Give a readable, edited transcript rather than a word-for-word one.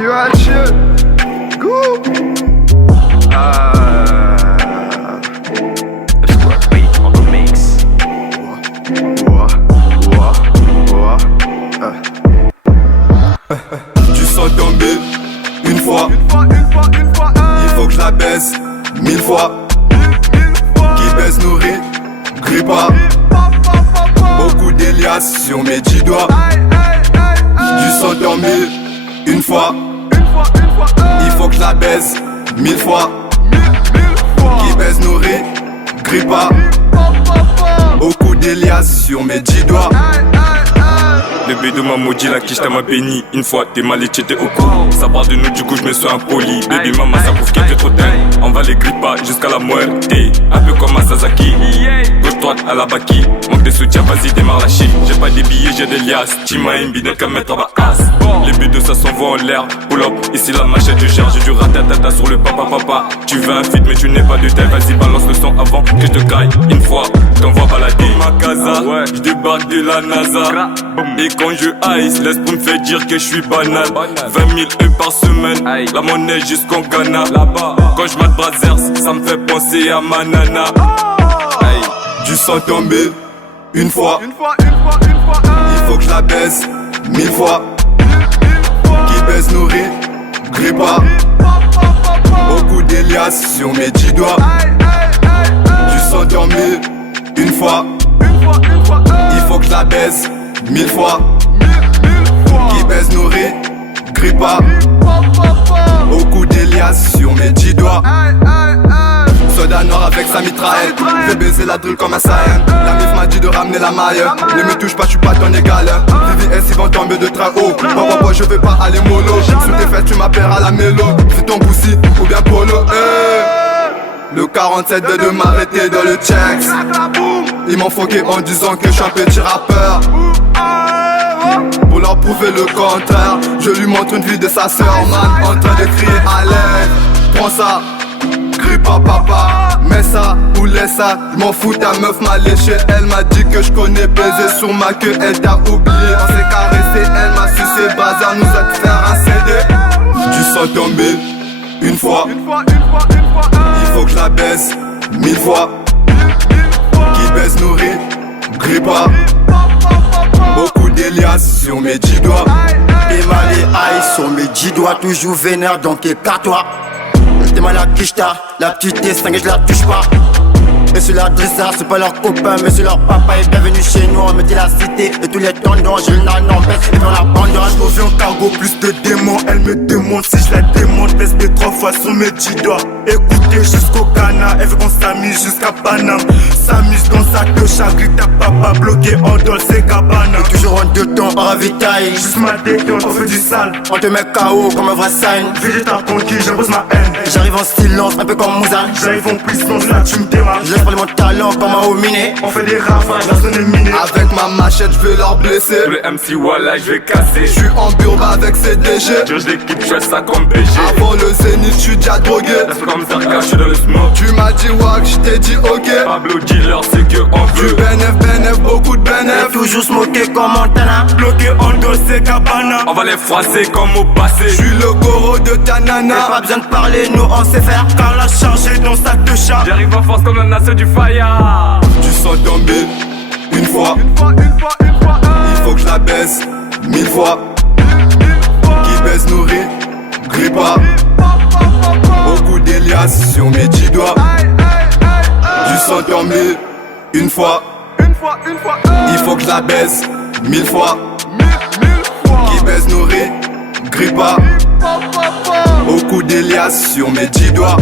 Chill. Go. Squad beat on the mix. Tu sens tomber une fois. Il faut que je la baisse 1000 fois. Qui baisse nourrit, grille pas. Beaucoup d'Elias sur mes 10 doigts. Tu sens tomber une fois. Il faut que je la baisse 1000 fois. Qui baisse nourrit, grille pas. Beaucoup d'Elias sur mes 10 doigts. Le bédou m'a maudit, la quiche m'a béni. Une fois t'es mal et t'étais au cou. Ça part de nous, du coup je me suis impoli. Baby maman, ça prouve qu'il était trop dingue. On va les gripper jusqu'à la muerte. Un peu comme à Sasaki. Gauche droite à la baki. Manque de soutien, vas-y démarre la chine. J'ai pas des billets, j'ai des liasses. Tima une binette qu'à mettre à ma ass. Les bédous ça s'envoie en l'air. Pull up, ici la machette du cher. J'ai du ratatata sur le papa. Tu veux un feed mais tu n'es pas de taille. Vas-y balance le son avant que je te caille. Une fois, t'envoies balader ma casa. Je débarque de la NASA. Et quand je ice, laisse pour me faire dire que je suis banal. 20 000 euros par semaine, la monnaie jusqu'en Ghana. Quand je mate Brazzers, ça me fait penser à ma nana. Tu sens tomber une fois. Il faut que je la baisse 1000 fois. Qui baisse nourrit, grille pas. Beaucoup d'Elias sur mes 10 doigts. Tu sens tomber une fois. Il faut que je la baisse 1000 fois. Qui baisse nourrit, grille pas. Beaucoup d'Elias sur mes 10 doigts. Soda noir avec sa mitraillette. Fais baiser la drill comme un Saiyan. La mif m'a dit de ramener la maille. Ne me touche pas, je suis pas ton égal. VVS ils vont tomber de très haut. Papa, je vais pas aller mollo. Sous tes fesses tu m'appelles à la mélo. C'est ton boussi ou bien polo. Le 47 de m'arrêter dans le checks. Ils m'ont foqué en disant que je suis un petit rappeur. Pour leur prouver le contraire, je lui montre une vie de sa sœur, man, en train de crier à l'aide. Prends ça, crie pas papa, mets ça ou laisse ça. J'm'en fous, ta meuf m'a léché. Elle m'a dit que je connais baiser sur ma queue, elle t'a oublié. On s'est caressé, elle m'a sucé, bazar nous a de faire un CD. Tu sens tomber une fois. Il faut que je la baisse 1000 fois. Qui baisse nourrit, grille pas. Beaucoup d'Elias sur mes 10 doigts. T'es mal et aïe sur mes 10 doigts. Toujours vénère donc écarte-toi. T'es mal à quicheta. La petite est je la touche pas. Et sur la drissa, c'est pas leur copain mais c'est leur papa. Et bienvenue chez nous, on mettait la cité. Et tous les tendons, j'ai le nanon, baisse et dans la bande. Je reviens au cargo, plus de démons. Elle me démonte, si je la démonte, baisse des 3 fois sur mes 10 doigts. Écoutez jusqu'au Ghana, elle veut qu'on s'amuse jusqu'à Paname. S'amuse dans sa touche, grille ta papa bloqué en Dolce Gabbana. Et toujours en deux temps, on ravitaille. Juste ma détente, on fait du sale. On te met KO comme un vrai sign. Végétal conquis, j'impose ma haine. J'arrive en silence, un peu comme Mouzan. J'arrive en puissance, là tu me démarres. Je laisse parler mon talent comme un hominé. On fait des ravages, la zone est minée. Avec ma machette, je vais leur blesser. Tous les MC, voilà, je vais casser. Je suis en burba avec CDG. Dirige l'équipe, je fais ça comme BG. Avant le zénith, je suis déjà drogué. Laisse comme Zarka, je suis dans le smoke. Tu m'as dit wack, je t'ai dit ok. Pablo dealer, c'est que on Du veut. BNF, beaucoup de BNF. Toujours smoké comme Montana. Bloqué en Dolce Gabbana. On va les froisser comme au passé. Je suis le goro de ta nana. Pas besoin de parler, nous on sait faire. Car la chargée dans sac de chat. J'arrive en force comme la nation du fire. Tu sens tomber une fois. Il faut que je la baisse 1000 fois. Qui baisse nourrit, grille pas. Beaucoup d'Elias sur mes 10 doigts. Tu sens tomber une fois. Il faut que je la baisse 1000 fois. Qui baisse nourrit, grille pas. Beaucoup d'Elias sur mes 10 doigts.